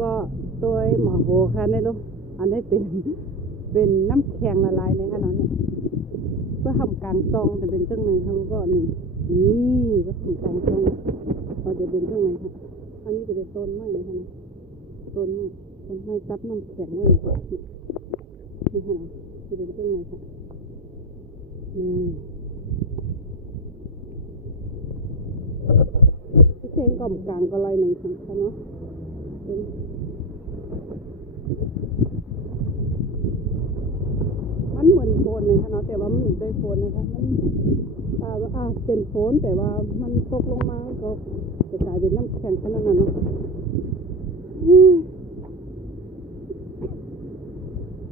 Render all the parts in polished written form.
ก็ตัวหมอโหค่ะในลูกอันนี้เป็นน้ำแข็งละลายเลยค่ะเนาะเนี่ยเพื่อทำกลางซองจะเป็นเครื่องในเขาก็นี่เพื่อทำกลางซองก็จะเป็นเครื่องในค่ะอันนี้จะเป็นต้นไม้ค่ะนะต้นไม้ซับน้ำแข็งไว้ค่ะนี่ค่ะจะเป็นเครื่องในค่ะเส้นกล่อมกลางก็ลายหนึ่งค่ะเนาะมันเหมือนโฟนเลยค่ะเนาะแต่ว่ามันไม่ได้โฟนนะคะมันเป็นโฟนแต่ว่ามันตกลงมาก็จะกลายเป็นน้ำแข็งขนาดนั้นเนาะ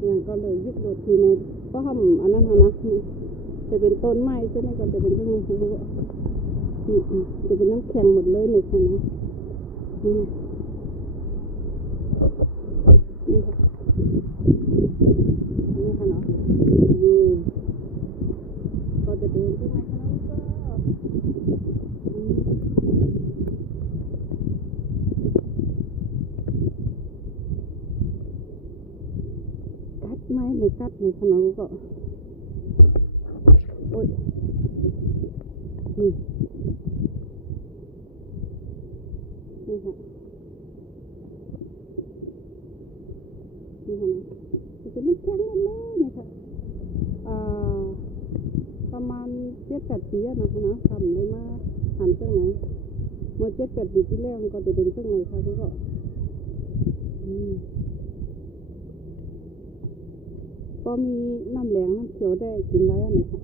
อย่างก็เลยยึดโดดทีในก็ทำอันนั้นนะจะเป็นต้นไม้ใช่ไหมก็จะเป็นต้นไม้จะเป็นน้ำแข็งหมดเลยในค่ะนะนี่ค่ะเนาะก็จะเป็นต้นไม้ค่ะกัดไม้ในกัดในขนมก็โอ๊ยนี่ค่ะนี่ค่ะจะเป็นน้ำแข็งหมดเลยนะคะประมาณ7-8 ปีนะคะนะทำเลยมาหันเครื่องไหนเมื่อ7-8 ปีที่แล้วก็จะเป็นเครื่องไหนค่ะก็มีน้ำแหลงน้ำเขียวได้กินได้อันไหนค่ะ